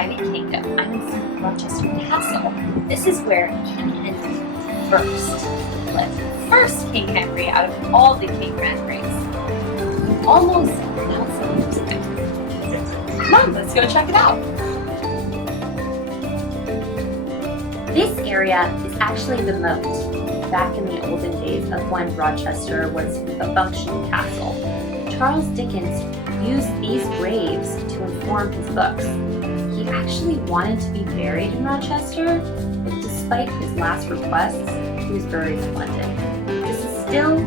United Kingdom. I'm in front of Rochester Castle. This is where King Henry first lived. First King Henry out of all the King Henrys. Almost 1,000 years ago. Come on, let's go check it out. This area is actually the moat, back in the olden days of when Rochester was a functioning castle. Charles Dickens used these graves to inform his books. He actually wanted to be buried in Rochester, but despite his last requests, he was buried in London. This is still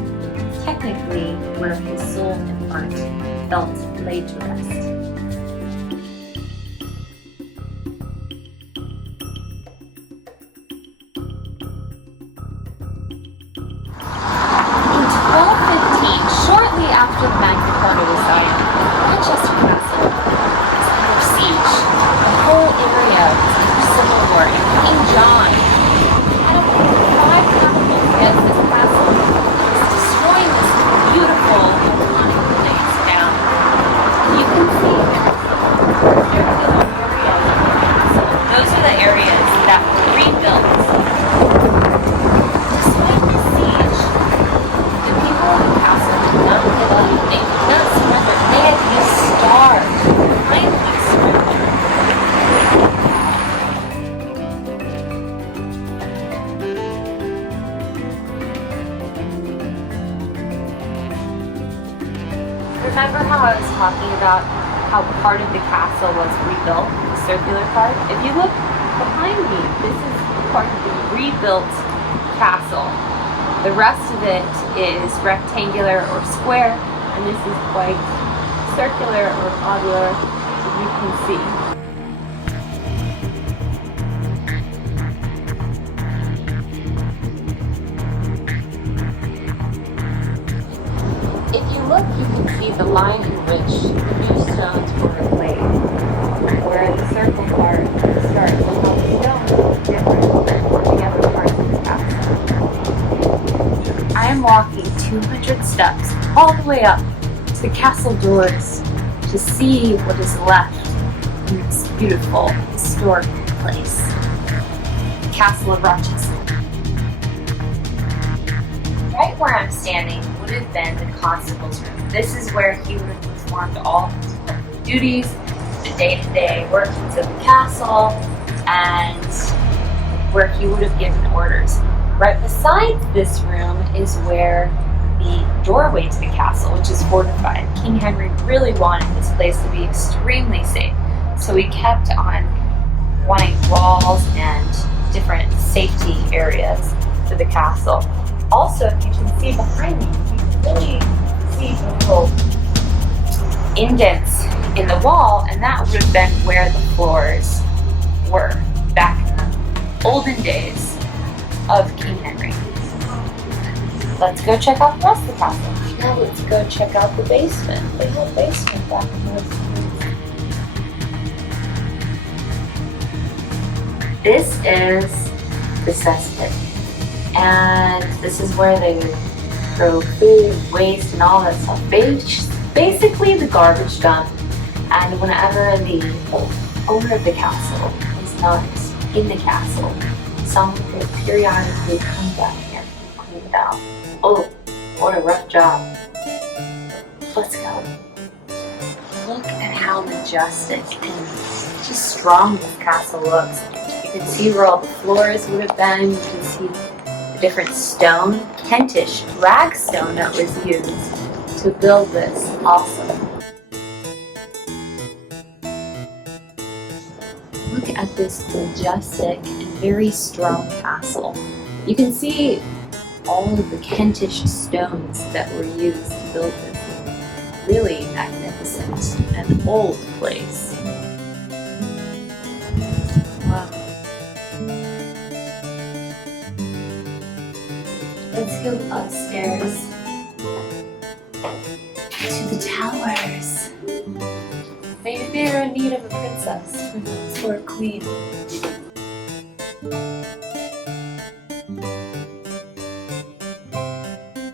technically where his soul and heart felt laid to rest. Shortly after the Magna Carta was signed, Rochester Castle was under siege. The whole area was under civil war, and King John had about 5 cavalry against this castle. He was destroying this beautiful, iconic place down. You can see circular areas of the castle. Those are the areas that were rebuilt. Despite the siege, the people of the castle did not give up. They did not surrender. They had been starved. Finally surrendered. Remember how I was talking about how part of the castle was rebuilt, the circular part? If you look behind me, this is part of the rebuilt castle. The rest of it is rectangular or square, and this is quite circular or oblong, as you can see. If you look, you can see the line in which the new stones were laid, where the circle part starts and how the stones look different from the other parts of the castle. I am walking 200 steps all the way up to the castle doors to see what is left in this beautiful historic place, the Castle of Rochester. Right where I'm standing would have been the constable's room. This is where he would have performed all his duties, the day-to-day workings of the castle, and where he would have given orders. Right beside this room is where the doorway to the castle, which is fortified. King Henry really wanted this place to be extremely safe, so he kept on wanting walls and different safety areas for the castle. Also, if you can see behind me, you can really see the little indents in the wall, and that would have been where the floors were back in the olden days of King Henry. Let's go check out the rest of the castle. Now let's go check out the basement. They had a basement back in those days. This is the cesspit. And this is where they would throw food, waste, and all that stuff. Basically the garbage dump. And whenever the owner of the castle is not in the castle, someone could periodically come back here and clean it out. Oh, what a rough job. Let's go. Look at how majestic and just strong this castle looks. You can see where all the floors would have been. You can see the different stone, Kentish dragstone that was used to build this. Awesome. Look at this majestic and very strong castle. You can see all of the Kentish stones that were used to build this. Really magnificent and old place. Wow. Let's go upstairs to the towers. Maybe they're in need of a princess or a queen.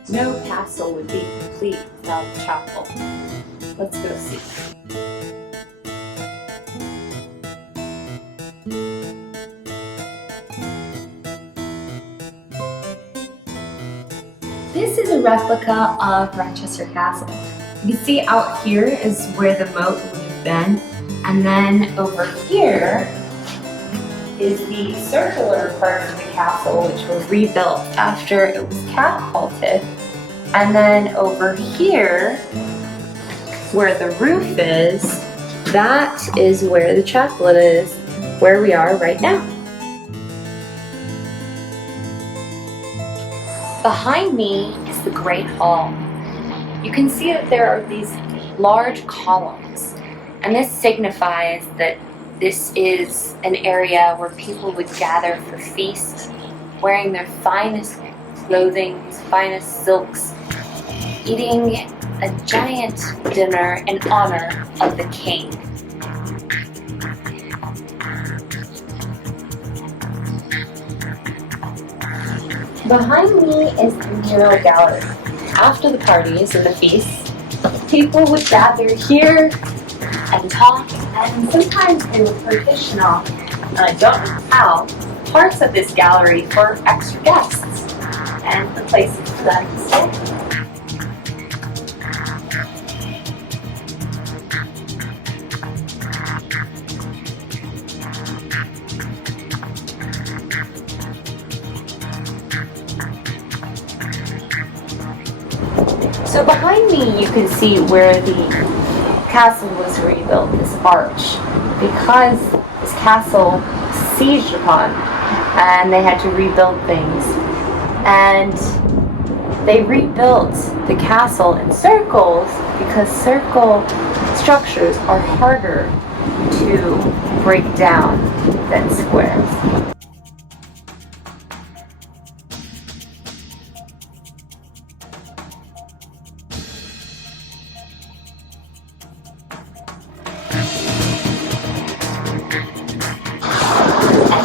No castle would be complete without a chapel. Let's go see. This is a replica of Rochester Castle. You can see out here is where the moat would have been, and then over here is the circular part of the castle, which was rebuilt after it was catapulted. And then over here, where the roof is, that is where the chapel is, where we are right now. Behind me is the Great Hall. You can see that there are these large columns, and this signifies that this is an area where people would gather for feasts, wearing their finest clothing, finest silks, eating a giant dinner in honor of the king. Behind me is the mural gallery. After the parties and the feasts, people would gather here and talk, and sometimes they would partition off, and I don't know how, parts of this gallery for extra guests and for places for them to stay. So behind me you can see where the castle was rebuilt, this arch, because this castle was sieged upon and they had to rebuild things. And they rebuilt the castle in circles because circle structures are harder to break down than squares.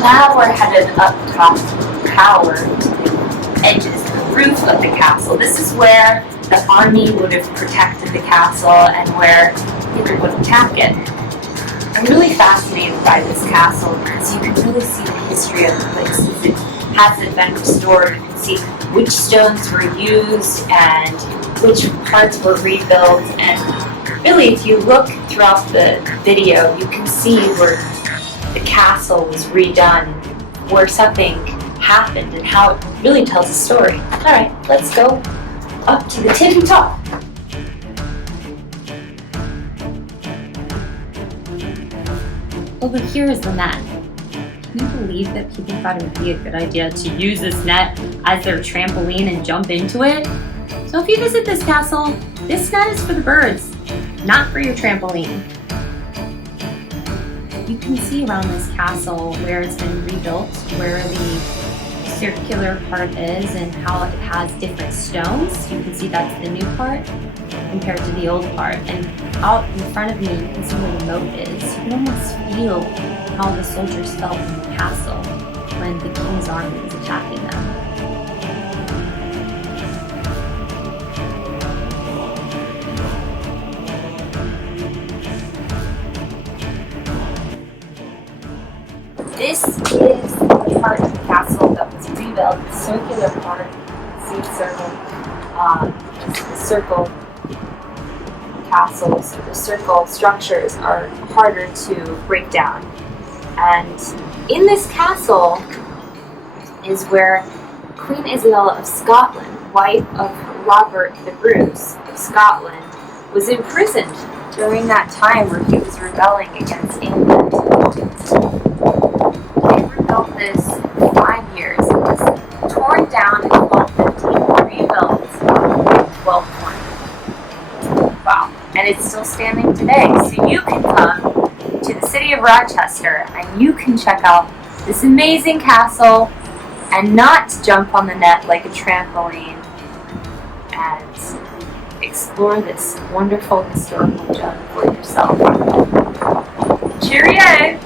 Now we're headed up top to the tower, to the edges, the roof of the castle. This is where the army would have protected the castle and where people would attack it. I'm really fascinated by this castle because you can really see the history of the place. It hasn't been restored. You can see which stones were used and which parts were rebuilt. And really, if you look throughout the video, you can see where the castle was redone, where something happened and how it really tells a story. Alright, let's go up to the tippy top. Over here is the net. Can you believe that people thought it would be a good idea to use this net as their trampoline and jump into it? So if you visit this castle, this net is for the birds, not for your trampoline. You can see around this castle where it's been rebuilt, where the circular part is and how it has different stones. You can see that's the new part compared to the old part. And out in front of me, you can see where the moat is. You can almost feel how the soldiers felt in the castle when the king's army was attacking them. This is the part of the castle that was rebuilt, the circular part. See the circle castle, so the circle structures are harder to break down. And in this castle is where Queen Isabella of Scotland, wife of Robert the Bruce of Scotland, was imprisoned during that time where he was rebelling against England. Built this in 5 years. It was torn down in 1215, rebuilt in 1220. Wow. And it's still standing today. So you can come to the city of Rochester and you can check out this amazing castle and not jump on the net like a trampoline and explore this wonderful historical gem for yourself. Cheerio!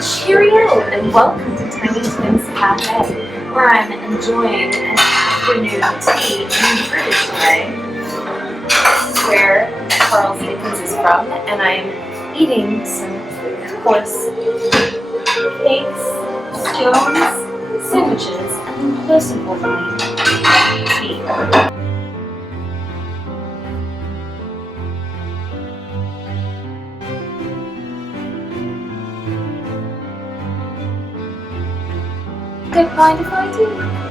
Cheerio and welcome to Tiny Tim's Cafe, where I'm enjoying an afternoon tea in British way. This is where Charles Dickens is from, and I'm eating some, of course, cakes, scones, sandwiches, and most importantly, tea. Don't mind if I do.